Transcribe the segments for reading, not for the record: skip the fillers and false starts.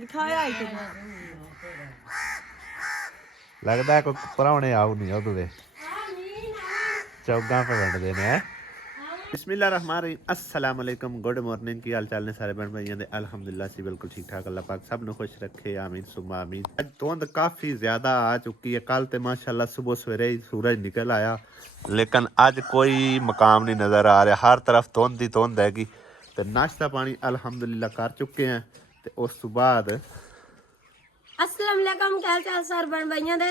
ਦਿਖਾਇਆ ਹੀ ਤੇ ਲੱਗਦਾ ਕੋਈ ਪਰਾਉਣੇ ਆਉ ਨਹੀਂ ਉਹਦੇ ਚੌਗਾ ਪਵੰਡਦੇ ਨੇ। ਬਿਸਮਿਲ੍ਲਾਹਿਰਰਹਿਮਾਨਿਰਰਹੀਮ, अस्सलाम वालेकुम, गुड मॉर्निंग। की हाल चाल ने सारे भैन भाइयों दे? अल्हम्दुलिल्लाह सी बिल्कुल ठीक ठाक। अल्लाह पाक सब नु खुश रखे, आमीन सुम्मा आमीन। आज धुंध काफ़ी ज़्यादा आ चुकी है। कल तो माशाल्लाह सुबह सवेरे ही सूरज निकल आया, लेकिन अज कोई मकाम नहीं नज़र आ रहा। हर तरफ धुंध ही धुंध हैगी। तो नाश्ता पानी अल्हम्दुलिल्लाह कर चुके हैं। तो उस तो बाद अस्सलाम वालेकुम, क्या हाल चाल सर बन भाइयों दे?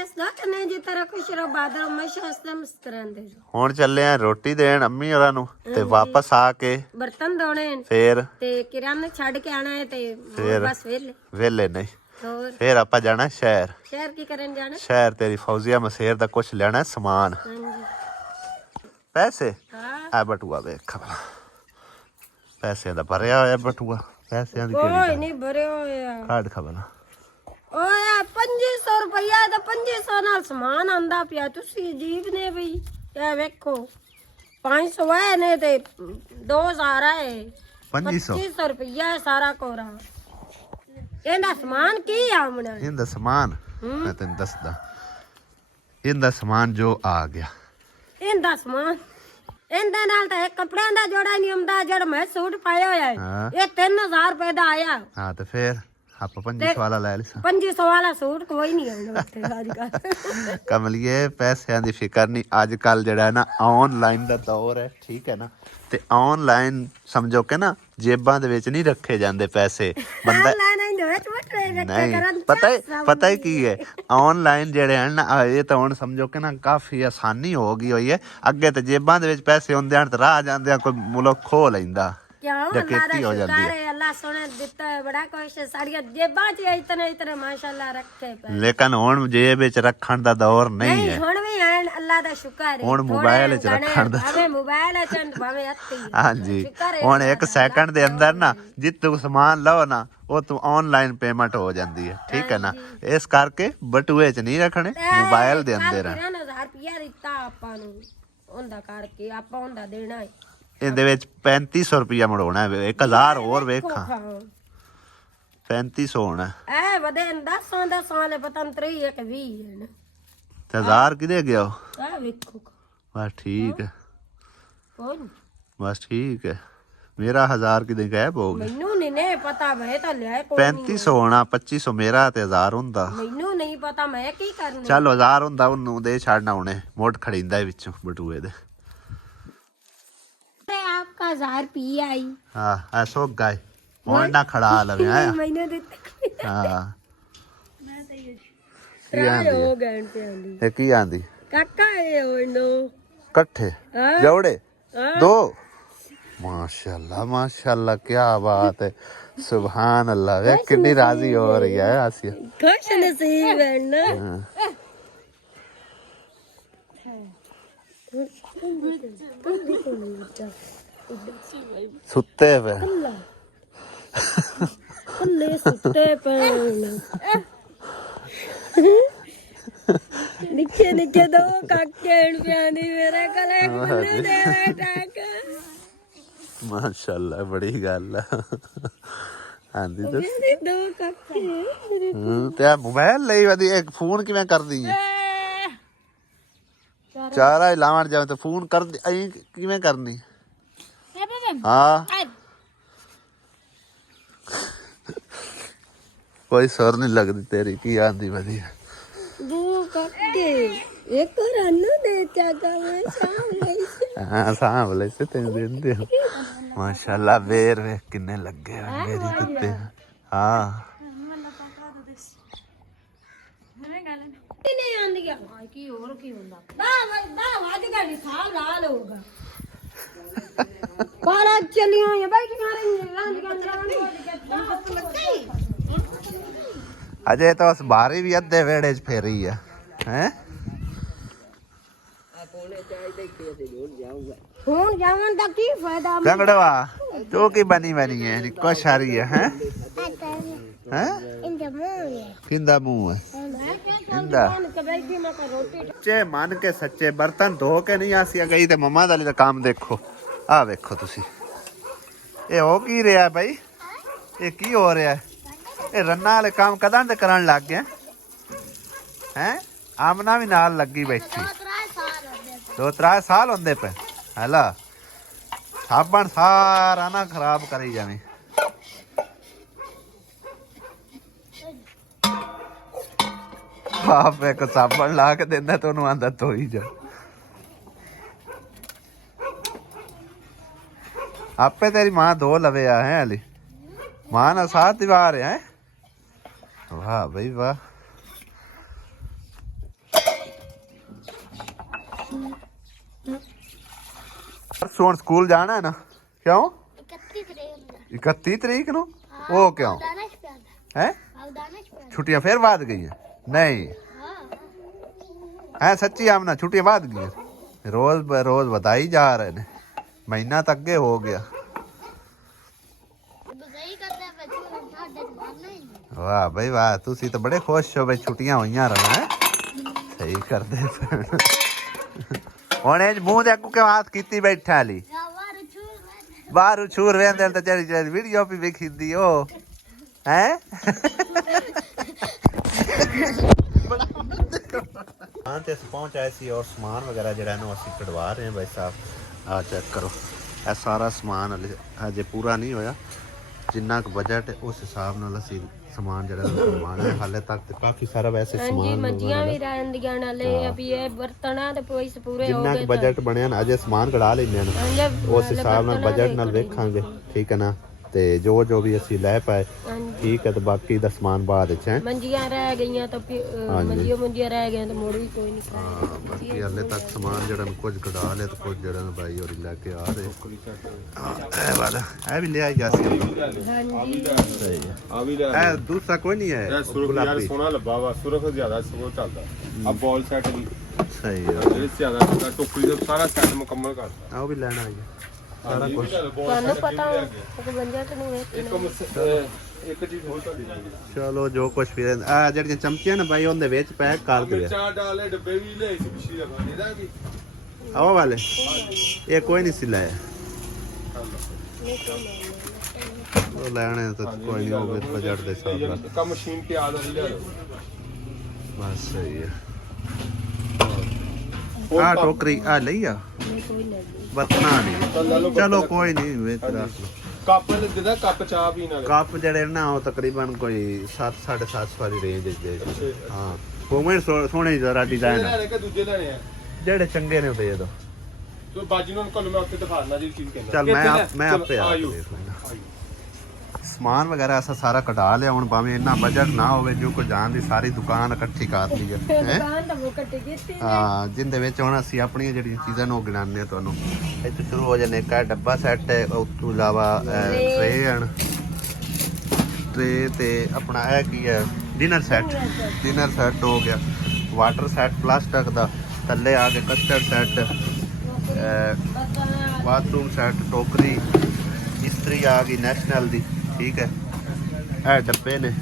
ने जी तरह खुश रहो, बादल हमेशा हंसते मुस्कुराते रहो। हुण चले हैं रोटी देन अम्मी होरां नूं, ते वापस आके बर्तन धोने फिर ते किराने छड़ के आना है ते फिर बस वेले वेले नहीं, और फिर आपां जाना शहर। शहर की करन जाना? शहर तेरी फौजिया मसेर दा कुछ लेना समान। हां जी। पैसे हां आ बटुआ वेख भला, पैसे दा भरिया होया बटुआ। पैसे दी कोई नहीं भरे होया काट खबला। ओए 2500 रुपया तो 2500 नाल समान आंदा पिया। तुसी अजीब ने बई, क्या वेखो 500 है ने ते 2000 है, 2500 रुपया सारा कोरा। ਇਹਦਾ ਸਮਾਨ ਕੀ ਆਉਣਾ? ਇਹਦਾ ਸਮਾਨ ਮੈਂ ਤੈਨੂੰ ਦੱਸਦਾ। ਇਹਦਾ ਸਮਾਨ ਜੋ ਆ ਗਿਆ, ਇਹਦਾ ਸਮਾਨ ਇਹਦੇ ਨਾਲ ਤਾਂ ਇੱਕ ਕੱਪੜਿਆਂ ਦਾ ਜੋੜਾ ਨਹੀਂ ਆਉਂਦਾ। ਜਿਹੜਾ ਮੈਂ ਸੂਟ ਪਾਇਆ ਹੋਇਆ ਹੈ ਇਹ 3000 ਰੁਪਏ ਦਾ ਆਇਆ। ਹਾਂ ਤੇ ਫਿਰ ਆਪਾਂ 2500 ਵਾਲਾ ਲੈ ਲਿਆ। 2500 ਵਾਲਾ ਸੂਟ ਕੋਈ ਨਹੀਂ ਆਉਂਦਾ ਉੱਥੇ ਅੱਜ ਕੱਲ। ਕਮਲੀਏ ਪੈਸਿਆਂ ਦੀ ਫਿਕਰ ਨਹੀਂ। ਅੱਜ ਕੱਲ ਜਿਹੜਾ ਨਾ ਆਨਲਾਈਨ ਦਾ ਦੌਰ ਹੈ, ਠੀਕ ਹੈ ਨਾ। ਤੇ ਆਨਲਾਈਨ ਸਮਝੋ ਕਿ ਨਾ ਜੇਬਾਂ ਦੇ ਵਿੱਚ ਨਹੀਂ ਰੱਖੇ ਜਾਂਦੇ ਪੈਸੇ। ਬੰਦਾ ਨਹੀਂ ਪਤਾ ਹੀ ਕੀ ਹੈ, ਆਨਲਾਈਨ ਜਿਹੜੇ ਹਨ ਨਾ ਇਹ ਤਾਂ ਹੁਣ ਸਮਝੋ ਕਿ ਨਾ ਕਾਫੀ ਆਸਾਨੀ ਹੋ ਗਈ ਹੋਈ ਹੈ। ਅੱਗੇ ਤੇ ਜੇਬਾਂ ਦੇ ਵਿੱਚ ਪੈਸੇ ਹੁੰਦੇ ਹਨ ਤੇ ਰਾਹ ਜਾਂਦੇ ਕੋਈ ਮੁਲਕ ਖੋਹ ਲੈਂਦਾ, डकैती हो जाती है। अल्लाह सोने दिता है बड़ा कुछ, साड़ियां जेबां च इतने इतने माशाल्लाह रखे पे। लेकिन हुण जेब विच रखण दा दौर नहीं है। हुण भी है, अल्लाह दा शुक्र है। हुण मोबाइल च रखण दा, भावे मोबाइल च भावे हत्थी। हां जी, हुण एक सेकंड दे अंदर ना जित्तू सामान लो ना वो तू ऑनलाइन पेमेंट हो जाती है, ठीक है ना। इस करके बटुए च नहीं रखने, मोबाइल दे अंदर है। 1000 रुपया दिता आपां नूं ओंदा करके आपां ओंदा देना है। ਇਹਦੇ ਵਿੱਚ 3500 ਰੁਪਇਆ ਮੜਾਉਣਾ ਹੈ। 1000 ਹੋਰ ਵੇਖਾਂ 3500 ਹੋਣਾ ਐ ਵਧੇ 10 ਵਾਲੇ ਪਤਾ ਨਹੀਂ 3 ਇੱਕ 20 ਹੈ ਤੇ 1000 ਕਿਦੇ ਗਿਆ? ਆ ਵੇਖੋ ਬਸ ਠੀਕ ਹੈ, ਕੌਣ ਬਸ ਠੀਕ ਹੈ। ਮੇਰਾ 1000 ਕਿਦੇ ਗਾਇਬ ਹੋ ਗਿਆ? ਮੈਨੂੰ ਨਹੀਂ ਪਤਾ, ਮੈਂ ਤਾਂ ਲਿਆ ਕੋਈ 3500 ਹੋਣਾ, 2500 ਮੇਰਾ ਤੇ 1000 ਹੁੰਦਾ। ਮੈਨੂੰ ਨਹੀਂ ਪਤਾ ਮੈਂ ਕੀ ਕਰਨਾ। ਚੱਲ 1000 ਹੁੰਦਾ ਉਹਨੂੰ ਦੇ ਛੱਡਣਾ, ਉਹਨੇ ਮੋੜ ਖੜੀਂਦਾ ਵਿੱਚੋਂ ਬਟੂਏ ਦੇ। आपका 1000 रुपया आई। हाँ ऐसो गाय ਹੁਣ ਨਾ ਖੜਾ ਲਵੇ ਆਇਆ मैंने ਦਿੱਤੇ। ਹਾਂ ਟਰਾਈ ਹੋ ਗਏ ਤੇ ਆਂਦੀ ਇਹ ਕੀ ਆਂਦੀ ਕਾਕਾ ਇਹ ਹੋਣੋ ਇਕੱਠੇ ਜੋੜੇ ਦੋ। माशाल्लाह माशाल्लाह, क्या बात है, सुभान अल्लाह। वे कितनी राजी हो रही है आसिया, खुश नसीब है ना। सुते पे ले सुते पे निके निके दो काके प्यानी मेरे गले खुले दे टाका। माशाल्लाह बड़ी गल आंदी तो दो काके ते मोबाइल ਲਈ ਵਧੀ ਇੱਕ ਫੋਨ ਕਿਵੇਂ ਕਰਦੀ ਹੈ? ਚਾਰਾ ਹੀ ਲਾਵਣ ਜਾਵੇ ਤੇ ਫੋਨ ਕਰ ਐਂ ਕਿਵੇਂ ਕਰਨੀ? ਹਾਂ ਕੋਈ ਸੁਰ ਨਹੀਂ ਲੱਗਦੀ ਤੇਰੀ। ਕੀ ਆਂਦੀ ਵਧੀਆ ਦੋ ਕਾਕੇ ਇੱਕ ਰਨ ਦੇ ਚਾਗਾ ਮੈਂ ਸਾਂਭ ਲਈ। ਹਾਂ ਸਾਂਭ ਲੈ ਸੇ ਤੈਨੂੰ ਦਿੰਦੇ ਹੋ। ਮਾਸ਼ਾਅੱਲਾ ਵੇਰ ਵੇ ਕਿੰਨੇ ਲੱਗੇ ਹੋਏ ਮੇਰੀ ਕੁੱਤੇ। ਹਾਂ ਨਹੀਂ ਆਂਦੀ ਆ ਕੀ ਹੋਰ ਕੀ ਹੁੰਦਾ? ਦਾ ਵਾਜ ਗਾੜੀ ਥਾਲ ਲਾਲ ਹੋਗਾ ਪਾਲਾ ਚਲੀਆਂ ਹੋਈਆਂ ਬੈਠੀਆਂ ਰਹੀਆਂ ਰੰਗ ਅਜੇ ਤਾਂ ਉਸ ਬਾਰੀ ਵੀ ਅੱਧੇ ਵੇੜੇ 'ਚ ਫੇਰੀ ਆ ਹੈ। ਹੁਣ ਜਾਵਣ ਦਾ ਕੀ ਫਾਇਦਾ? ਝਗੜਵਾ ਤੂੰ ਕੀ ਬਣੀ ਬਣੀ ਹੈ ਨਿੱਕੋ ਸਾਰੀ ਹੈ ਹੈ ਕਿੰਦਾ ਮੂੰਹ ਹੈ ਸੱਚੇ ਮੰਨ ਕੇ ਸੱਚੇ ਬਰਤਨ ਧੋ ਕੇ ਨਹੀਂ ਆਸੀਆ ਗਈ ਤੇ ਮੰਮਾ ਦਾ ਕੰਮ ਦੇਖੋ। ਆ ਵੇਖੋ ਤੁਸੀਂ ਇਹ ਹੋ ਕੀ ਰਿਹਾ ਭਾਈ, ਇਹ ਕੀ ਹੋ ਰਿਹਾ? ਇਹ ਰੰਨਾਂ ਵਾਲੇ ਕੰਮ ਕਦਾਂ ਤੇ ਕਰਨ ਲੱਗ ਗਿਆ ਹੈ? ਆਮਨਾ ਵੀ ਨਾਲ ਲੱਗੀ ਬੈਠੀ 2-3 ਸਾਲ ਹੁੰਦੇ ਪਏ ਹਲਾ ਸਾਬਣ ਸਾਰਾ ਨਾ ਖਰਾਬ ਕਰੀ ਜਾਵੇਂ ਆਪ ਇੱਕ ਸਾਬਣ ਲਾ ਕੇ ਦਿੰਦਾ ਤੇ ਉਹਨੂੰ ਆਂਦਾ ਧੋਈ ਜਾ ਆਪੇ ਤੇਰੀ ਮਾਂ ਧੋ ਲਵੇ ਆ ਹੈ ਅਲੀ ਮਾਂ ਨਾਲ ਸਾਥ ਦੀਵਾਰ ਹੈ ਵਾਹ ਬਈ ਵਾਹ परसों स्कूल जाना है ना क्यों 31 तरीक नु वो क्यों है छुट्टियां फिर बाद गई है नहीं है सच्ची आमना छुट्टियां बाद गई है रोज रोज बताई जा रहे ने महीना तक अगे हो गया वाह भाई वाह तुसी तो बड़े खुश हो भाई छुट्टियां हुई रहा है सही कर दे ਹੁਣ ਇਹ ਮੂੰਹ ਦੇ ਅੱਗੋਂ ਕਿਉਂ ਹੱਥ ਕੀਤੀ ਬੈਠਾ ਲਈ ਬਾਹਰ ਛੂਰ ਵੇਂਦੇ ਤਾਂ ਚੜੀ ਚੜੀ ਵੀਡੀਓ ਵੀ ਵੇਖੀਦੀ ਉਹ ਹੈ ਹਾਂ ਤੇ ਅਸੀਂ ਪਹੁੰਚ ਆਏ ਸੀ ਔਰ ਸਮਾਨ ਵਗੈਰਾ ਜਿਹੜਾ ਇਹਨੂੰ ਅਸੀਂ ਕਢਵਾ ਰਹੇ ਹਾਂ ਭਾਈ ਸਾਹਿਬ ਆ ਚੈੱਕ ਕਰੋ ਇਹ ਸਾਰਾ ਸਮਾਨ ਹਜੇ ਪੂਰਾ ਨਹੀਂ ਹੋਇਆ ਜਿੰਨਾ ਕੁ ਬਜਟ ਉਸ ਹਿਸਾਬ ਨਾਲ ਅਸੀਂ ਸਮਾਨ ਜਿਹੜਾ ਕਢਵਾਉਣਾ ਹੈ ਹਾਲੇ ਤੱਕ ਤੇ ਕਾਫੀ ਸਾਰਾ ਵੈਸੇ ਸਮਾਨ ਹਾਂਜੀ ਮੱਝੀਆਂ ਵੀ ਰਹਿੰਦੀਆਂ ਨਾਲੇ ਅਭੀ ਇਹ ਬਰਤਨਾਂ ਤੇ ਪੈਸੇ ਪੂਰੇ ਹੋ ਗਏ ਜਿੰਨਾ ਕੁ ਬਜਟ ਬਣਿਆ ਨਾ ਅਜੇ ਸਮਾਨ ਕਢਾ ਲੈਂਦੇ ਹਾਂ ਉਸ ਹਿਸਾਬ ਨਾਲ ਬਜਟ ਨਾਲ ਵੇਖਾਂਗੇ ਠੀਕ ਹੈ ਨਾ ਤੇ ਜੋ ਵੀ ਅਸੀਂ ਲੈ ਪਾਏ ਠੀਕ ਹੈ ਤੇ ਬਾਕੀ ਦਾ ਸਮਾਨ ਬਾਅਦ ਵਿੱਚ ਹੈ ਮੰਜੀਆਂ ਰਹਿ ਗਈਆਂ ਤਾਂ ਮੰਜੀਆਂ ਰਹਿ ਗਈਆਂ ਤਾਂ ਮੋੜ ਵੀ ਕੋਈ ਨਹੀਂ ਹਾਂ ਬਾਕੀ ਹਾਲੇ ਤੱਕ ਸਮਾਨ ਜਿਹੜਾ ਨੂੰ ਕੁਝ ਕਢਾ ਲਿਆ ਤੇ ਕੁਝ ਜਿਹੜਾ ਨੂੰ ਭਾਈ ਹੋਰੀ ਲੈ ਕੇ ਆ ਰਹੇ ਇਹ ਵਾਲਾ ਇਹ ਵੀ ਲਿਆ ਗਿਆ ਸੀ ਹਾਂਜੀ ਸਹੀ ਹੈ ਆ ਵੀ ਲੈ ਇਹ ਦੂਸਰਾ ਕੋਈ ਨਹੀਂ ਹੈ ਯਾਰ ਸੋਹਣਾ ਲੱਭਾ ਵਾ ਸੁਰਖ ਜ਼ਿਆਦਾ ਸਗੋਂ ਚੱਲਦਾ ਆ ਬਾਲ ਸੈਟ ਵੀ ਸਹੀ ਹੈ ਇਹ ਜ਼ਿਆਦਾ ਟੋਕਰੀ ਦਾ ਸਾਰਾ ਸੈਟ ਮੁਕੰਮਲ ਕਰਦਾ ਆ ਉਹ ਵੀ ਲੈਣਾ ਹੈ ਸਾਰਾ ਕੁਝ ਤੁਹਾਨੂੰ ਪਤਾ ਉਹ ਬੰਦਿਆਂ ਤੇ ਨਹੀਂ ਇੱਕ ਚੀਜ਼ ਹੋਰ ਤੁਹਾਡੀ ਚਲੋ ਜੋ ਕੁਝ ਵੀ ਆ ਜਿਹੜੀਆਂ ਚਮਚੀਆਂ ਨੇ ਭਾਈ ਉਹਦੇ ਵਿੱਚ ਪੈਕ ਕਰ ਦਿਓ ਚਾਰ ਡਾਲੇ ਡੱਬੇ ਵੀ ਲੈ ਸੀ ਪਿਛਲੀ ਦਫਾ ਨਹੀਂ ਦਾ ਕੀ ਆਹ ਵਾਲੇ ਇਹ ਕੋਈ ਨਹੀਂ ਸੀ ਲਾਇਆ ਉਹ ਲੈਣੇ ਤਾਂ ਕੋਈ ਨਹੀਂ ਹੋਵੇ ਬਜਟ ਦੇ ਹਿਸਾਬ ਨਾਲ ਇੱਕ ਮਸ਼ੀਨ ਤੇ ਆ ਰਹੀ ਲੈ ਬਸ ਸਹੀ ਹੈ ਆ ਟੋਕਰੀ ਆ ਲਈ ਆ ਬਰਤਨਾ ਨਹੀਂ ਚਲੋ ਕੋਈ ਨਹੀਂ ਵੇ ਤੇਰਾ ਕੱਪ ਲੱਗਦਾ ਕੱਪ ਚਾਹ ਪੀਣ ਵਾਲੇ ਕੱਪ ਜਿਹੜੇ ਨਾ ਉਹ ਤਕਰੀਬਨ ਕੋਈ 7-7.5 ਵਾਲੀ ਰੇਂਜ ਦੇ ਹਾਂ ਕੋਮੇ ਸੋਹਣੇ ਜਰਾ ਡਿਜ਼ਾਈਨ ਲੈਣੇ ਕਿ ਦੂਜੇ ਲੈਣੇ ਆ ਜਿਹੜੇ ਚੰਗੇ ਨੇ ਉਹ ਦੇ ਦੋ ਤੂੰ ਬਾਜੀ ਨੂੰ ਕੋਲ ਮੈਂ ਉੱਥੇ ਦਿਖਾਣਾ ਜੀ ਚੀਜ਼ ਕਹਿੰਦਾ ਚੱਲ ਮੈਂ ਆਪੇ ਆ ਦੇਖ ਲੈਣਾ ਸਮਾਨ ਵਗੈਰਾ ਅਸਾਂ ਸਾਰਾ ਕਢਾ ਲਿਆ ਹੁਣ ਭਾਵੇਂ ਇੰਨਾ ਬਜਟ ਨਾ ਹੋਵੇ ਜੋ ਕੋ ਜਾਣ ਦੀ ਸਾਰੀ ਦੁਕਾਨ ਇਕੱਠੀ ਕਰ ਲਈ ਹੈ ਦੁਕਾਨ ਤਾਂ ਇਕੱਠੀ ਕੀਤੀ ਹਾਂ ਜਿੰਦੇ ਵਿੱਚ ਹੁਣ ਅਸੀਂ ਆਪਣੀਆਂ ਜਿਹੜੀਆਂ ਚੀਜ਼ਾਂ ਨੂੰ ਗਿਣਾਉਂਦੇ ਆ ਤੁਹਾਨੂੰ ਇੱਥੇ ਸ਼ੁਰੂ ਹੋ ਜਾਂਦੇ ਇੱਕ ਡੱਬਾ ਸੈੱਟ ਹੈ ਉਸ ਤੋਂ ਇਲਾਵਾ ਟਰੇ ਤੇ ਆਪਣਾ ਇਹ ਕੀ ਹੈ ਡਿਨਰ ਸੈੱਟ ਹੋ ਗਿਆ ਵਾਟਰ ਸੈੱਟ ਪਲਾਸਟਿਕ ਦਾ ਥੱਲੇ ਆ ਕੇ ਕਸਟਰਡ ਸੈੱਟ ਬਾਥਰੂਮ ਸੈੱਟ ਟੋਕਰੀ ਇਸਤਰੀ ਆ ਗਈ ਨੈਸ਼ਨਲ ਦੀ ਠੀਕ ਹੈ ਇਹ ਡੱਬੇ ਨੇ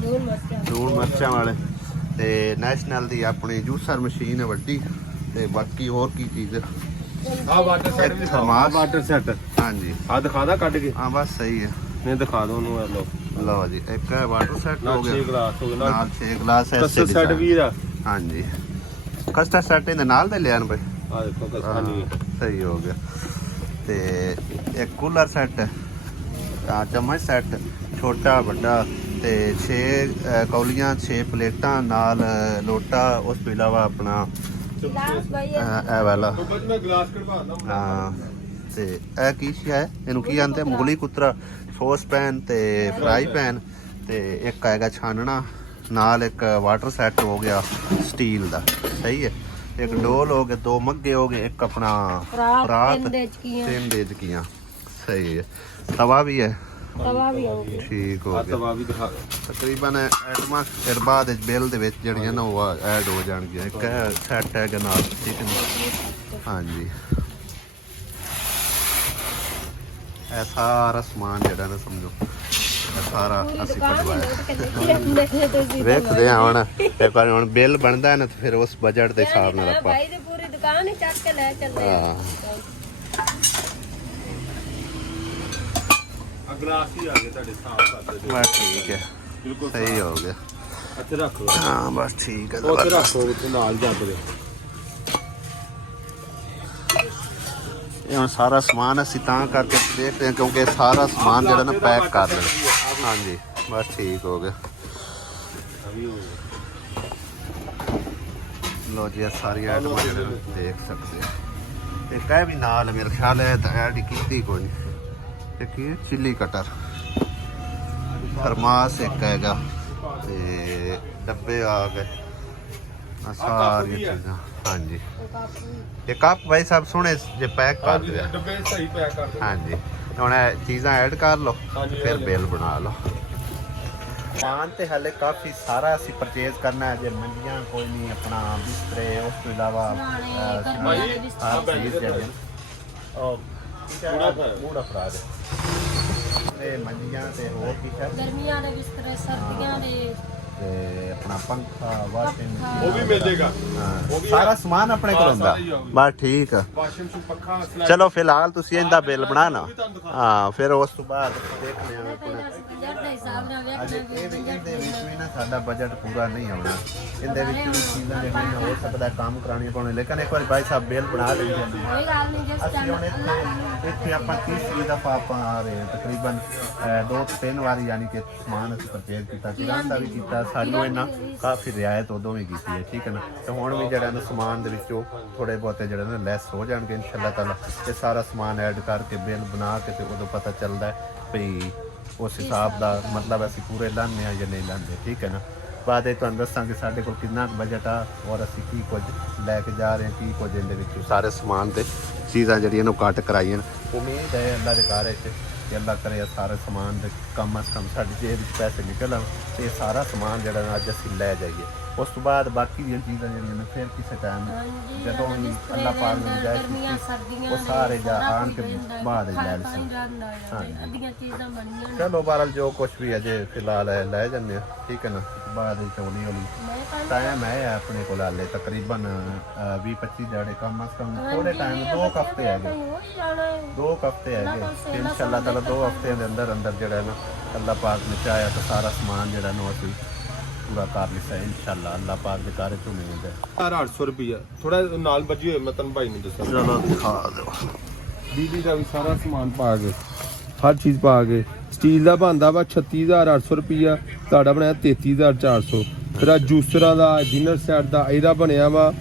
ਲੂਣ ਮਿਰਚਾਂ ਵਾਲੇ ਤੇ ਨੈਸ਼ਨਲ ਦੀ ਆਪਣੀ ਜੂਸਰ ਮਸ਼ੀਨ ਹੈ ਵੱਡੀ ਤੇ ਬਾਕੀ ਹੋਰ ਕੀ ਚੀਜ਼ ਆ ਵਾਟਰ ਸੈਟ ਵੀ ਵਾਟਰ ਸੈਟ ਹਾਂਜੀ ਆ ਦਿਖਾਦਾ ਕੱਢ ਕੇ ਹਾਂ ਬਸ ਸਹੀ ਹੈ ਨਹੀਂ ਦਿਖਾ ਦੋ ਉਹਨੂੰ ਲੋ ਲਓ ਜੀ ਇੱਕ ਹੈ ਵਾਟਰ ਸੈਟ ਹੋ ਗਿਆ 6 ਗਲਾਸ ਹੋ ਗਏ ਨਾਲ 6 ਗਲਾਸ ਹੈ ਕਸਟਰਡ ਸੈਟ ਵੀ ਆ ਹਾਂਜੀ ਕਸਟਰਡ ਸੈਟ ਇਹਦੇ ਨਾਲ ਦੇ ਲਿਆਣ ਬਈ ਆ ਦੇਖੋ ਕਸਟਰਡ ਸਹੀ ਹੋ ਗਿਆ ਤੇ ਇੱਕ ਕੂਲਰ ਸੈਟ ਆ ਚਮਚ ਸੈਟ ਛੋਟਾ ਵੱਡਾ ਤੇ 6 ਕੌਲੀਆਂ 6 ਪਲੇਟਾਂ ਨਾਲ ਲੋਟਾ ਉਸ ਤੋਂ ਇਲਾਵਾ ਆਪਣਾ ਇਹ ਵਾਲਾ ਮੈਂ ਗਲਾਸ ਕਢਵਾਉਂਦਾ ਹਾਂ ਤੇ ਇਹ ਕੀ ਹੈ ਇਹਨੂੰ ਕੀ ਕਹਿੰਦੇ ਮੁਗਲੀ ਕੁੱਤਰਾ ਸੌਸ ਪੈਨ ਤੇ ਫਰਾਈ ਪੈਨ ਤੇ ਇੱਕ ਆਏਗਾ ਛਾਨਣਾ ਨਾਲ ਇੱਕ ਵਾਟਰ ਸੈੱਟ ਹੋ ਗਿਆ ਸਟੀਲ ਦਾ ਸਹੀ ਹੈ ਇੱਕ ਡੋਲ ਹੋ ਗਏ 2 ਮੱਗੇ ਹੋ ਗਏ ਇੱਕ ਆਪਣਾ ਪਰਾਤ 3 ਦੇਚਕੀਆਂ ਸਹੀ ਹੈ ਤਵਾ ਵੀ ਹੈ ਠੀਕ ਹੋ ਗਿਆ ਤਵਾ ਵੀ ਦਿਖਾ ਤਕਰੀਬਨ ਐਟਮਾਂ ਫਿਰ ਬਾਅਦ ਵਿੱਚ ਬਿੱਲ ਦੇ ਵਿੱਚ ਜਿਹੜੀਆਂ ਨਾ ਉਹ ਐਡ ਹੋ ਜਾਣਗੀਆਂ ਇੱਕ ਸੈੱਟ ਹੈਗਾ ਨਾਲ ਠੀਕ ਹੈ ਹਾਂਜੀ ਇਹ ਸਾਰਾ ਸਮਾਨ ਜਿਹੜਾ ਨਾ ਸਮਝੋ ਇਹ ਸਾਰਾ ਅਸੀਂ ਕਢਵਾਇਆ ਵੇਖਦੇ ਹਾਂ ਹੁਣ ਇੱਕ ਵਾਰ ਹੁਣ ਬਿੱਲ ਬਣਦਾ ਨਾ ਫਿਰ ਉਸ ਬਜਟ ਦੇ ਹਿਸਾਬ ਨਾਲ ਆਪਾਂ ਭਾਈ ਦੀ ਪੂਰੀ ਦੁਕਾਨ ਹੀ ਚੱਕ ਕੇ ਲੈ ਚੱਲਦੇ ਆ ਗਲਾਸ ਹੀ ਆ ਗਏ ਤੁਹਾਡੇ ਸਾਫ ਕਰਦੇ ਬਸ ਠੀਕ ਹੈ ਬਿਲਕੁਲ ਸਹੀ ਹੋ ਗਿਆ। ਇੱਥੇ ਰੱਖ ਲਓ, ਹਾਂ ਬਸ ਠੀਕ ਹੈ। ਉੱਥੇ ਰੱਖ ਲਓ, ਉੱਥੇ ਨਾਲ ਜੱਗ ਦੇ। ਇਹ ਹੁਣ ਸਾਰਾ ਸਮਾਨ ਅਸੀਂ ਤਾਂ ਕਰਕੇ ਦੇਖਦੇ ਹਾਂ ਕਿਉਂਕਿ ਸਾਰਾ ਸਮਾਨ ਜਿਹੜਾ ਨਾ ਪੈਕ ਕਰ ਲੈਣਾ। ਹਾਂਜੀ ਬਸ ਠੀਕ ਹੋ ਗਿਆ। ਲੋ ਜੀ ਇਹ ਸਾਰੀਆਂ ਆਈਟਮਾਂ ਜਿਹੜੇ ਨਾ ਦੇਖ ਸਕਦੇ ਹੋ। ਇੱਕ ਹੈ ਵੀ ਨਾਲ ਮੇਰੇ ਖਿਆਲ ਹੈ ਤਾਂ ਐਡ ਕੀਤੀ ਕੋਈ ਨਹੀਂ। ਇੱਕ ਇਹ ਚਿੱਲੀ ਕਟਰ ਥਰਮਾਸ ਇੱਕ ਹੈਗਾ ਤੇ ਡੱਬੇ ਆ ਗਏ ਆਹ ਸਾਰੀਆਂ ਚੀਜ਼ਾਂ। ਹਾਂਜੀ ਇਹ ਕੱਪ ਭਾਈ ਸਾਹਿਬ ਸੋਹਣੇ ਜੇ ਪੈਕ ਕਰ ਦਿਓ। ਡੱਬੇ ਸਹੀ ਪੈਕ ਕਰ ਦਿਓ। ਹਾਂਜੀ ਹੁਣ ਇਹ ਚੀਜ਼ਾਂ ਐਡ ਕਰ ਲਓ ਫਿਰ ਬਿੱਲ ਬਣਾ ਲਓ। ਸਮਾਨ ਤੇ ਹਾਲੇ ਕਾਫੀ ਸਾਰਾ ਅਸੀਂ ਪਰਚੇਜ਼ ਕਰਨਾ ਹੈ। ਜੇ ਮੰਡੀਆਂ ਕੋਈ ਨਹੀਂ ਆਪਣਾ ਬਿਸਤਰੇ ਉਸ ਤੋਂ ਇਲਾਵਾ ਮੂੜਾ ਫਰਾ ਦੇ ਤੇ ਮੰਡੀਆਂ ਤੇ ਹੋਰ ਕੀ ਹੈ ਗਰਮੀਆਂ ਦੇ ਬਿਸਤਰੇ, ਸਰਦੀਆਂ ਦੇ ਤੇ ਆਪਣਾ ਪੰਖਾ ਵਾਸ਼ਿੰਗ ਉਹ ਵੀ ਮਿਲ ਜਾਏਗਾ। ਹਾਂ ਸਾਰਾ ਸਮਾਨ ਆਪਣੇ ਕੋਲ ਹੁੰਦਾ। ਬਸ ਠੀਕ ਆ। ਵਾਸ਼ਿੰਗ ਮਸ਼ੀਨ, ਪੱਖਾ, ਚਲੋ ਫਿਲਹਾਲ ਤੁਸੀਂ ਇਹਦਾ ਬਿੱਲ ਬਣਾਣਾ। ਹਾਂ ਫਿਰ ਉਸ ਤੋਂ ਬਾਅਦ ਦੇਖਦੇ ਹਾਂ ਬਜਟ ਦੇ ਹਿਸਾਬ ਨਾਲ ਅਜੇ ਵੇਖਣਾ ਇਹ ਵੀ ਇਹਦੇ ਵਿੱਚ ਵੀ ਨਾ ਸਾਡਾ ਬਜਟ ਪੂਰਾ ਨਹੀਂ ਆਉਣਾ। ਇਹਦੇ ਵਿੱਚ ਵੀ ਚੀਜ਼ਾਂ ਜਿਹੜੀਆਂ ਹੋ ਸਕਦਾ ਕੰਮ ਕਰਾਉਣੀਆਂ ਪਾਉਣੀਆਂ ਲੇਕਿਨ ਇੱਕ ਵਾਰ ਭਾਈ ਸਾਹਿਬ ਬਿੱਲ ਬਣਾ ਲੈਂਦੇ ਹਾਂ। ਕੋਈ ਗੱਲ ਨਹੀਂ ਜਿਸ ਅਸੀਂ ਹੁਣ ਇੱਥੇ ਆਪਾਂ ਤੀਸਰੀ ਦਫਾ ਆਪਾਂ ਆ ਰਹੇ ਤਕਰੀਬਨ 2 ਤੋਂ 3 ਵਾਰੀ ਯਾਨੀ ਕਿ ਸਮਾਨ ਅਸੀਂ ਪਰਚੇਜ਼ ਕੀਤਾ, ਕਿਰਾਨ ਦਾ ਵੀ ਕੀਤਾ, ਸਾਨੂੰ ਇਹਨਾਂ ਕਾਫੀ ਰਿਆਇਤ ਉਦੋਂ ਵੀ ਕੀਤੀ ਹੈ। ਠੀਕ ਹੈ ਨਾ। ਤੇ ਹੁਣ ਵੀ ਜਿਹੜਾ ਨਾ ਸਮਾਨ ਦੇ ਵਿੱਚੋਂ ਥੋੜੇ ਬਹੁਤੇ ਜਿਹੜੇ ਨਾ ਲੈਸ ਹੋ ਜਾਣਗੇ ਇਨਸ਼ਾਅੱਲਾ ਤਾਲਾ। ਤੇ ਸਾਰਾ ਸਮਾਨ ਐਡ ਕਰਕੇ ਬਿੱਲ ਬਣਾ ਕੇ ਤੇ ਉਦੋਂ ਪਤਾ ਚੱਲਦਾ ਵੀ ਉਸ ਹਿਸਾਬ ਦਾ ਮਤਲਬ ਅਸੀਂ ਪੂਰੇ ਲਾਉਂਦੇ ਹਾਂ ਜਾਂ ਨਹੀਂ ਲਾਉਂਦੇ। ਠੀਕ ਹੈ ਨਾ। ਬਾਅਦ ਇਹ ਤੁਹਾਨੂੰ ਦੱਸਾਂਗੇ ਸਾਡੇ ਕੋਲ ਕਿੰਨਾ ਬਜਟ ਆ ਔਰ ਅਸੀਂ ਕੀ ਕੁਝ ਲੈ ਕੇ ਜਾ ਰਹੇ ਹਾਂ, ਕੀ ਕੁਝ ਇਹਦੇ ਵਿੱਚੋਂ ਸਾਰੇ ਸਮਾਨ ਤੇ ਚੀਜ਼ਾਂ ਜਿਹੜੀਆਂ ਨੂੰ ਕੱਟ ਕਰਾਈਆਂ। ਉਮੀਦ ਹੈ ਅੱਲਾ ਦੇ ਘਰ ਵਿੱਚ ਕਿ ਅੱਲਾ ਕਰੇ ਸਾਰੇ ਸਮਾਨ ਦੇ ਕਮ ਅਜ਼ ਕਮ ਸਾਡੀ ਜੇਬ ਵਿੱਚ ਪੈਸੇ ਨਿਕਲ ਆਉਣ ਤੇ ਸਾਰਾ ਸਮਾਨ ਜਿਹੜਾ ਨਾ ਅੱਜ ਅਸੀਂ ਲੈ ਜਾਈਏ। ਉਸ ਤੋਂ ਬਾਅਦ ਬਾਕੀ ਦੀਆਂ ਚੀਜ਼ਾਂ ਜਿਹੜੀਆਂ ਨੇ ਫਿਰ ਕਿਸੇ ਟਾਈਮ ਜਦੋਂ ਵੀ ਅੱਲਾ ਪਾਕ ਨੂੰ ਜਾਏ ਉਹ ਸਾਰੇ ਜਾ ਆਣ ਕੇ ਬਾਅਦ ਲੈ ਅੱਧੀਆਂ ਚੀਜ਼ਾਂ ਬਣੀਆਂ। ਚਲੋ ਬਹਰਹਾਲ ਜੋ ਕੁਝ ਵੀ ਅਜੇ ਫਿਲਹਾਲ ਹੈ ਲੈ ਜਾਂਦੇ ਆ। ਠੀਕ ਹੈ ਨਾ। ਬਾਅਦ ਵਿੱਚ ਹੌਲੀ ਹੌਲੀ ਟਾਈਮ ਹੈ ਆਪਣੇ ਕੋਲ ਹਾਲੇ ਤਕਰੀਬਨ 20-25 ਦਿਹਾੜੇ ਕਮ ਅਜ਼ ਕਮ ਥੋੜੇ ਟਾਈਮ 2 ਹਫ਼ਤੇ ਹੈਗੇ। 2 ਹਫ਼ਤੇ ਹੈਗੇ ਇਨਸ਼ਾਅੱਲਾ ਤਾਲਾ। 2 ਹਫ਼ਤਿਆਂ ਦੇ ਅੰਦਰ ਅੰਦਰ ਜਿਹੜਾ ਨਾ ਅੱਲਾ ਪਾਕ ਨੇ ਚਾਹਿਆ ਤਾਂ ਸਾਰਾ ਸਮਾਨ ਜਿਹੜਾ ਨਾ ਅਸੀਂ ਪੂਰਾ ਕਰ ਲਿਆ ਇਨਸ਼ਾਅੱਲਾ। ਅੱਲਾ ਪਾਕ ਦੇ ਘਰ ਤੋਂ ਉਮੀਦ ਹੈ। 800 ਰੁਪਇਆ ਥੋੜਾ ਨਾਲ ਵੱਜੀ ਹੋਏ ਮੈਂ ਤੁਹਾਨੂੰ ਭਾਈ ਨੂੰ ਦੱਸਾਂ। ਚਲੋ ਦਿਖਾ ਦਿਓ। ਬਿਜਲੀ ਦਾ ਵੀ ਸਾਰਾ ਸਮਾਨ ਪਾ ਕੇ ਹਰ ਚੀਜ਼ ਪਾ ਕੇ ਸਟੀਲ ਦਾ ਬਣਦਾ ਵਾ 36800 ਰੁਪਇਆ, ਤੁਹਾਡਾ ਬਣਿਆ 33400। ਫਿਰ ਆ ਜੂਸਰਾਂ ਦਾ ਡਿਨਰ ਸੈੱਟ ਦਾ ਇਹਦਾ ਬਣਿਆ ਵਾ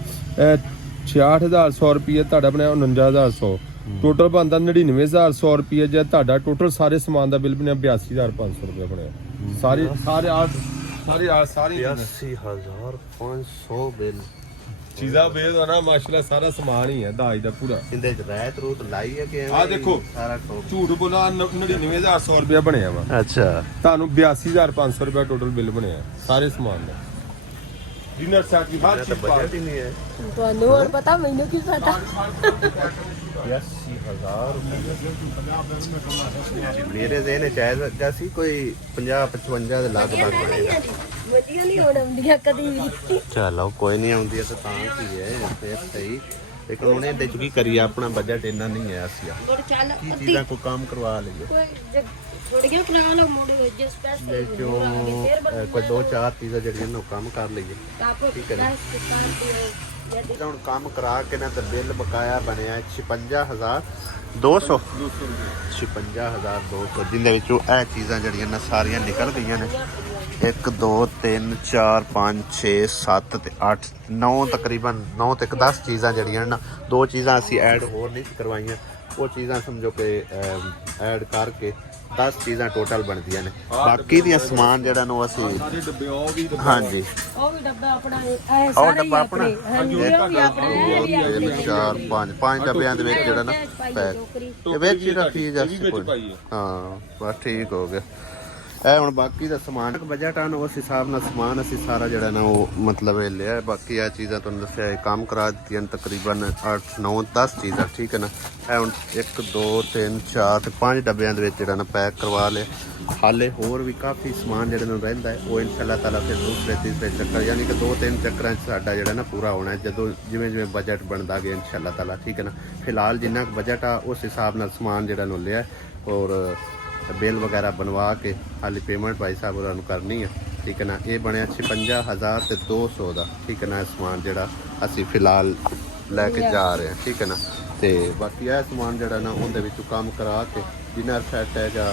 66100 ਰੁਪਇਆ, ਤੁਹਾਡਾ ਬਣਿਆ 49100। ਟੋਟਲ ਬਣਦਾ 99100 ਰੁਪਇਆ। ਜੇ ਤੁਹਾਡਾ ਟੋਟਲ ਸਾਰੇ ਸਮਾਨ ਦਾ ਬਿੱਲ ਬਣਿਆ 82500 ਰੁਪਇਆ ਬਣਿਆ। ਸਾਰੇ 88500 ਬਿੱਲ ਚੀਜ਼ਾਂ ਬੇਦ ਆ ਨਾ ਮਾਸ਼ਾਅੱਲਾ। ਸਾਰਾ ਸਮਾਨ ਹੀ ਹੈ ਦਾਜ ਦਾ ਪੂਰਾ। ਇਹਦੇ ਚ ਰਹਿਤ ਰੂਤ ਲਾਈ ਹੈ ਕਿ ਆਹ ਦੇਖੋ ਸਾਰਾ ਕੁਝ ਝੂਠ ਬੋਲਾ 99100 ਰੁਪਇਆ ਬਣਿਆ ਵਾ। ਅੱਛਾ ਤੁਹਾਨੂੰ 82500 ਰੁਪਇਆ ਟੋਟਲ ਬਿੱਲ ਬਣਿਆ ਸਾਰੇ ਸਮਾਨ ਦਾ। ਡਿਨਰ ਸੈੱਟ ਵੀ ਹਰ ਚੀਜ਼ ਪਾ ਬਜਟ ਹੀ ਨਹੀਂ ਹੈ। ਤੁਹਾਨੂੰ ਹੋਰ ਪਤਾ ਮੈਨੂੰ ਕੀ ਪਤਾ। 80000 ਮੇਰੇ ਜ਼ਹਿਨ ਚ ਆਇਆ ਜੈਸੀ ਕੋਈ 50-55 ਦੇ ਲਗਭਗ ਬਣੇਗਾ। ਵਧੀਆ ਨਹੀਂ ਹੋਣ ਆਉਂਦੀਆਂ ਕਦੀ ਵੀ। ਚਲੋ ਕੋਈ ਨਹੀਂ ਆਉਂਦੀ ਤਾਂ ਤਾਂ ਕੀ ਹੈ ਫਿਰ ਸਹੀ। ਲੇਕਿਨ ਹੁਣ ਇਹਦੇ ਚ ਕੀ ਕਰੀਏ ਆਪਣਾ ਬਜਟ ਇੰਨਾ ਨਹੀਂ ਹੈ। ਅਸੀਂ ਕੀ ਚੀਜ਼ਾਂ ਕੋਈ ਕੰਮ ਕਰਵਾ ਲਈਏ ਥੋੜੀਆਂ ਕਰਾ ਲਓ ਮੋੜੇ ਜਿਸ ਪੈਸੇ ਕੋਈ 2-4 ਚੀਜ਼ਾਂ ਜਿਹੜੀਆਂ ਨੂੰ ਕੰਮ ਕਰ ਲਈਏ। ਠੀਕ ਹੈ ਨਾ। ਹੁਣ ਕੰਮ ਕਰਾ ਕੇ ਨਾ ਤਾਂ ਬਿੱਲ ਬਕਾਇਆ ਬਣਿਆ 56200 56200 ਜਿੰਦੇ ਵਿੱਚੋਂ ਇਹ ਚੀਜ਼ਾਂ ਜਿਹੜੀਆਂ ਨਾ ਸਾਰੀਆਂ ਨਿਕਲ ਗਈਆਂ ਨੇ। 1 2 3 4 5 6 7 ਤੇ 8 9 ਤਕਰੀਬਨ 9 ਤੇ 10 ਚੀਜ਼ਾਂ ਜਿਹੜੀਆਂ ਨਾ 2 ਚੀਜ਼ਾਂ ਅਸੀਂ ਐਡ ਹੋਰ ਨਹੀਂ ਕਰਵਾਈਆਂ। ਉਹ ਚੀਜ਼ਾਂ ਸਮਝੋ ਕਿ ਐਡ ਕਰਕੇ 10 ਚੀਜ਼ਾਂ ਟੋਟਲ ਬਣਦੀਆਂ ਨੇ। ਬਾਕੀ ਦੀਆਂ ਸਮਾਨ ਜਿਹੜਾ ਨੂੰ ਅਸੀਂ ਸਾਰੇ ਡੱਬੇ ਉਹ ਵੀ ਹਾਂਜੀ ਉਹ ਵੀ ਡੱਬਾ ਆਪਣਾ ਉਹ ਡੱਬਾ ਆਪਣਾ ਹਾਂਜੀ ਉਹ ਵੀ ਆਪਣਾ ਇਹ ਵੀ ਆਪਣੇ 4 5 ਡੱਬਿਆਂ ਦੇ ਵਿੱਚ ਜਿਹੜਾ ਨਾ ਪੈਕ ਇਹ ਵਿੱਚ ਹੀ ਰੱਖੀ ਜਾ ਪਾਈਏ। ਹਾਂ ਬਸ ਠੀਕ ਹੋ ਗਿਆ। ਇਹ ਹੁਣ ਬਾਕੀ ਦਾ ਸਮਾਨ ਬਜਟ ਆਨ ਉਸ ਹਿਸਾਬ ਨਾਲ ਸਮਾਨ ਅਸੀਂ ਸਾਰਾ ਜਿਹੜਾ ਨਾ ਉਹ ਮਤਲਬ ਇਹ ਲਿਆ। ਬਾਕੀ ਇਹ ਚੀਜ਼ਾਂ ਤੁਹਾਨੂੰ ਦੱਸਿਆ ਇਹ ਕੰਮ ਕਰਾ ਦਿੱਤੀਆਂ ਤਕਰੀਬਨ 8 9 10 ਚੀਜ਼ਾਂ। ਠੀਕ ਹੈ ਨਾ। ਇਹ ਹੁਣ 1 2 3 4 ਤੇ 5 ਡੱਬਿਆਂ ਦੇ ਵਿੱਚ ਜਿਹੜਾ ਨਾ ਪੈਕ ਕਰਵਾ ਲਿਆ। ਹਾਲੇ ਹੋਰ ਵੀ ਕਾਫੀ ਸਮਾਨ ਜਿਹੜਾ ਨੂੰ ਰਹਿੰਦਾ ਹੈ ਉਹ ਇਨਸ਼ਾਅੱਲਾ ਤਾਲਾ ਫਿਰ ਦੂਸਰੇ ਤੀਸਰੇ ਚੱਕਰ ਯਾਨੀ ਕਿ 2-3 ਚੱਕਰਾਂ 'ਚ ਸਾਡਾ ਜਿਹੜਾ ਨਾ ਪੂਰਾ ਹੋਣਾ ਹੈ ਜਦੋਂ ਜਿਵੇਂ ਜਿਵੇਂ ਬਜਟ ਬਣਦਾ ਗਿਆ ਇਨਸ਼ਾਅੱਲਾ ਤਾਲਾ। ਠੀਕ ਹੈ ਨਾ। ਫਿਲਹਾਲ ਜਿੰਨਾ ਕੁ ਬਜਟ ਆ ਉਸ ਹਿਸਾਬ ਨਾਲ ਸਮਾਨ ਜਿਹੜਾ ਨੂੰ ਲਿਆ ਔਰ ਬਿੱਲ ਵਗੈਰਾ ਬਣਵਾ ਕੇ ਹਾਲੀ ਪੇਮੈਂਟ ਭਾਈ ਸਾਹਿਬ ਉਹਨਾਂ ਨੂੰ ਕਰਨੀ ਆ ਠੀਕ ਹੈ ਨਾ। ਇਹ ਬਣਿਆ 56,200 ਦਾ ਠੀਕ ਹੈ ਨਾ। ਇਹ ਸਮਾਨ ਜਿਹੜਾ ਅਸੀਂ ਫਿਲਹਾਲ ਲੈ ਕੇ ਜਾ ਰਹੇ ਹਾਂ ਠੀਕ ਹੈ ਨਾ। ਤੇ ਬਾਕੀ ਇਹ ਸਮਾਨ ਜਿਹੜਾ ਨਾ ਉਹਦੇ ਵਿੱਚੋਂ ਕੰਮ ਕਰਾ ਕੇ ਡਿਨਰ ਸੈੱਟ ਹੈ ਜਾਂ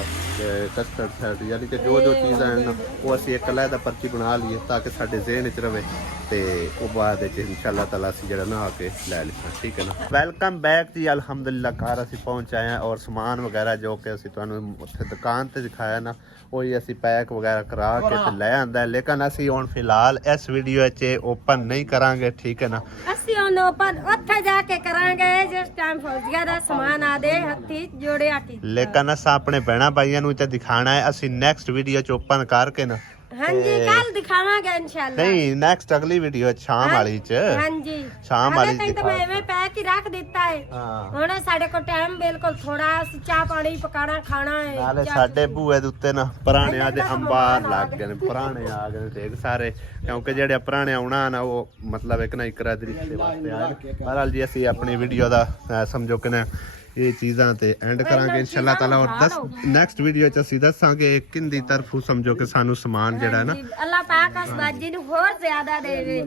ਕਸਟਰਡ ਸੈੱਟ ਯਾਨੀ ਕਿ ਜੋ ਚੀਜ਼ਾਂ ਹਨ ਨਾ ਉਹ ਅਸੀਂ ਇੱਕ ਅਲੱਗਾ ਪਰਚੀ ਬਣਾ ਲਈਏ ਤਾਂ ਕਿ ਸਾਡੇ ਜ਼ਿਹਨ 'ਚ ਰਵੇ ਤੇ ਉਹ ਬਾਅਦ ਵਿੱਚ ਇਨਸ਼ਾਅੱਲਾ ਤਾਲਾ ਅਸੀਂ ਜਿਹੜਾ ਨਾ ਆ ਕੇ ਲੈ ਲਿਆ ਠੀਕ ਹੈ ਨਾ। ਵੈਲਕਮ ਬੈਕ ਜੀ। ਅਲਹਮਦੁਲਿਲਾ ਘਰ ਅਸੀਂ ਪਹੁੰਚ ਆਏ ਹਾਂ ਔਰ ਸਮਾਨ ਵਗੈਰਾ ਜੋ ਕਿ ਅਸੀਂ ਤੁਹਾਨੂੰ ਉੱਥੇ ਦੁਕਾਨ ਤੇ ਦਿਖਾਇਆ ਨਾ ਉਹੀ ਅਸੀਂ ਪੈਕ ਵਗੈਰਾ ਕਰਾ ਕੇ ਤੇ ਲੈ ਆਂਦਾ। ਲੇਕਿਨ ਅਸੀਂ ਹੁਣ ਫਿਲਹਾਲ ਇਸ ਵੀਡੀਓ 'ਚ ਓਪਨ ਨਹੀਂ ਕਰਾਂਗੇ ਠੀਕ ਹੈ ਨਾ। ਅਸੀਂ ਹੁਣ ਓਪਨ ਉੱਥੇ ਜਾ ਕੇ ਕਰਾਂਗੇ ਜਿਸ ਟਾਈਮ ਫੌਜੀਆਂ ਦਾ ਸਮਾਨ ਆ ਦੇ ਹੱਥੀ ਜੋੜਿਆ ਕੀ। ਲੇਕਿਨ ਅਸਾਂ ਆਪਣੇ ਭੈਣਾਂ ਭਾਈਆਂ ਨੂੰ ਤੇ ਦਿਖਾਣਾ ਹੈ ਅਸੀਂ ਨੈਕਸਟ ਵੀਡੀਓ 'ਚ ਓਪਨ ਕਰਕੇ ਨਾ। ਹਾਂਜੀ ਕੱਲ ਦਿਖਾਵਾਂਗੇ ਇਨਸ਼ਾਅੱਲਾ। ਨਹੀਂ ਨੈਕਸਟ ਅਗਲੀ ਵੀਡੀਓ ਸ਼ਾਮ ਵਾਲੀ 'ਚ। ਹਾਂਜੀ ਸ਼ਾਮ ਵਾਲੀ ਤਾਂ ਮੈਂ ਐਵੇਂ ਪੈਕ ਹੀ ਰੱਖ ਦਿੱਤਾ ਹੈ। ਹੁਣ ਸਾਡੇ ਕੋਲ ਟਾਈਮ ਬਿਲਕੁਲ ਥੋੜਾ ਅਸੀਂ ਚਾਹ ਪਾਣੀ ਪਕਾਣਾ ਖਾਣਾ ਹੈ। ਨਾਲੇ ਸਾਡੇ ਬੂਏ ਦੇ ਉੱਤੇ ਨਾ ਪੁਰਾਣਿਆਂ ਦੇ ਅੰਬਾਰ ਲੱਗ ਗਏ ਨੇ ਪੁਰਾਣੇ ਆ ਗਏ ਨੇ ਢੇਰ ਸਾਰੇ ਕਿਉਂਕਿ ਜਿਹੜੇ ਪੁਰਾਣੇ ਆਉਣਾ ਨਾ ਉਹ ਮਤਲਬ ਇੱਕ ਨਾ ਇਕਰਾਦਰੀ ਦੇ ਵਾਸਤੇ ਆਏ ਨੇ। ਬਹਰਾਲ ਜੀ ਅਸੀਂ ਆਪਣੀ ਵੀਡੀਓ ਦਾ ਸਮਝੋ ਕਿ ਨਾ ਇਹ ਚੀਜ਼ਾਂ ਤੇ ਐਂਡ ਕਰਾਂਗੇ ਇਨਸ਼ਾਅੱਲਾ ਤਾਲਾ। ਔਰ ਨੈਕਸਟ ਵੀਡੀਓ 'ਚ ਅਸੀਂ ਦੱਸਾਂਗੇ ਕਿੰਦੀ ਤਰਫੋਂ ਸਮਝੋ ਕਿ ਸਾਨੂੰ ਸਮਾਨ ਜਿਹੜਾ ਹੈ ਨਾ ਅੱਲਾਹ ਪਾਕ ਅਸਵਾਜੀ ਨੂੰ ਹੋਰ ਜ਼ਿਆਦਾ ਦੇਵੇ।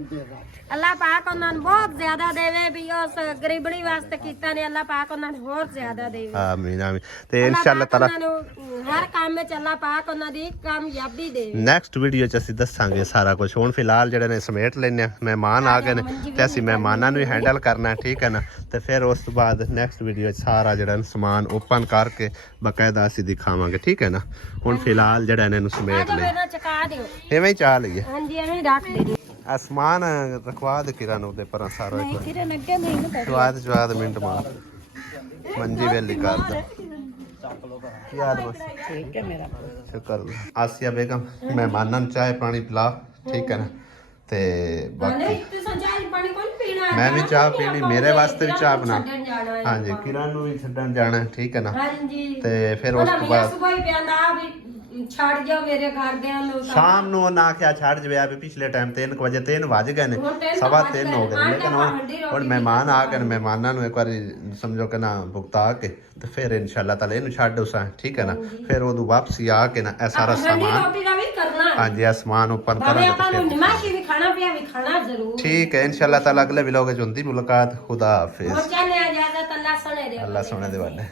ਅੱਲਾਹ ਪਾਕ ਉਹਨਾਂ ਨੂੰ ਬਹੁਤ ਜ਼ਿਆਦਾ ਦੇਵੇ ਵੀ ਉਸ ਗਰੀਬਣੀ ਵਾਸਤੇ ਕੀਤਾ ਨੇ। ਅੱਲਾਹ ਪਾਕ ਉਹਨਾਂ ਨੂੰ ਹੋਰ ਜ਼ਿਆਦਾ ਦੇਵੇ। ਆਮੀਨ ਆਮੀਨ। ਤੇ ਇਨਸ਼ਾਅੱਲਾ ਤਾਲਾ ਹਰ ਕੰਮ ਵਿੱਚ ਅੱਲਾਹ ਪਾਕ ਉਹਨਾਂ ਦੀ ਕਾਮਯਾਬੀ ਦੇਵੇ। ਨੈਕਸਟ ਵੀਡੀਓ 'ਚ ਅਸੀਂ ਦੱਸਾਂਗੇ ਸਾਰਾ ਕੁਝ। ਹੁਣ ਫਿਲਹਾਲ ਜਿਹੜੇ ਨੇ ਸਮੇਟ ਲੈਣੇ ਆ ਮਹਿਮਾਨ ਆ ਗਏ ਨੇ ਤੇ ਅਸੀਂ ਮਹਿਮਾਨਾਂ ਨੂੰ ਹੀ ਹੈਂਡਲ ਕਰਨਾ ਠੀਕ ਹੈ ਨਾ। ਤੇ ਫਿਰ ਉਸ ਤੋਂ ਬਾਅਦ ਨੈਕਸਟ ਵੀਡੀਓ 'ਚ ਸਾਰਾ ਜਿਹੜਾ ਸਮਾਨ ਓਪਨ ਕਰਕੇ ਬਕਾਇਦਾ ਅਸੀਂ ਦਿਖਾਵਾਂਗੇ ਠੀਕ ਹੈ ਨਾ। ਹੁਣ ਫਿਲਹਾਲ ਜਿਹੜਾ ਇਹਨਾਂ ਨੂੰ ਸਮੇਟ ਲੈ ਚਕਾ ਦਿਓ ਐਵੇਂ ਹੀ ਚਾਹ ਲਈਏ। ਹਾਂਜੀ ਐਵੇਂ ਹੀ ਰੱਖ ਦੇ। ਆਸਮਾਨ ਰਖਵਾ ਦੇ ਕਿਰਨ ਉਹਦੇ ਪਰ ਸਾਰਾ ਇੱਕ ਵਾਰ ਕਿਰਨ ਅੱਗੇ ਨਹੀਂ ਸਵਾਦ ਮਿੰਟ ਮਾਰ ਮੰਜੀ ਵੇਲੀ ਕਰਦਾ ਯਾਰ ਬਸ ਠੀਕ ਹੈ ਮੇਰਾ ਸ਼ੁਕਰ ਆਸਿਆ ਬੇਗਮ ਮਹਿਮਾਨਾਂ ਨੂੰ ਚਾਹ ਪਾਣੀ ਪਿਲਾ ਠੀਕ ਹੈ ਨਾ। ਤੇ ਬਾਕੀ ਮੈਂ ਵੀ ਚਾਹ ਪੀਣੀ ਮੇਰੇ ਵਾਸਤੇ ਵੀ ਚਾਹ ਬਣਾ। ਹਾਂਜੀ ਕਿਰਨ ਨੂੰ ਵੀ ਛੱਡਣ ਜਾਣਾ ਠੀਕ ਹੈ ਨਾ। ਤੇ ਫਿਰ ਉਸ ਤੋਂ ਬਾਅਦ ਛੱਡ ਜਾ ਮੇਰੇ ਘਰਦਿਆਂ ਨੂੰ। ਸ਼ਾਮ ਨੂੰ ਉਹਨਾਂ ਆਖਿਆ ਛੱਡ ਜਵੇ ਆ ਵੀ ਪਿਛਲੇ ਟਾਈਮ 3 ਵਜੇ 3 ਵੱਜ ਗਏ ਨੇ 3:15 ਹੋ ਗਏ ਲੇਕਿਨ ਹੁਣ ਮਹਿਮਾਨ ਆ ਗਏ ਨੇ। ਮਹਿਮਾਨਾਂ ਨੂੰ ਇੱਕ ਵਾਰੀ ਸਮਝੋ ਕਿ ਨਾ ਭੁਗਤਾ ਕੇ ਤੇ ਫਿਰ ਇਨਸ਼ਾਅੱਲਾ ਤਾਲਾ ਇਹਨੂੰ ਛੱਡ ਉਸਾਂ ਠੀਕ ਹੈ ਨਾ। ਫਿਰ ਉਹਨੂੰ ਵਾਪਸੀ ਆ ਕੇ ਨਾ ਇਹ ਸਾਰਾ ਸਮਾਨ ਹਾਂਜੀ ਇਹ ਸਮਾਨ ਓਪਨ ਕਰਾਂਗੇ ਠੀਕ ਹੈ ਇਨਸ਼ਾਅੱਲਾ ਤਾਲਾ। ਅਗਲੇ ਵਲੋਗ 'ਚ ਹੁੰਦੀ ਮੁਲਾਕਾਤ। ਖੁਦਾ ਹਾਫਿਜ਼। ਅੱਲਾ ਸੋਹਣੇ ਦੇ ਵਾਲੇ।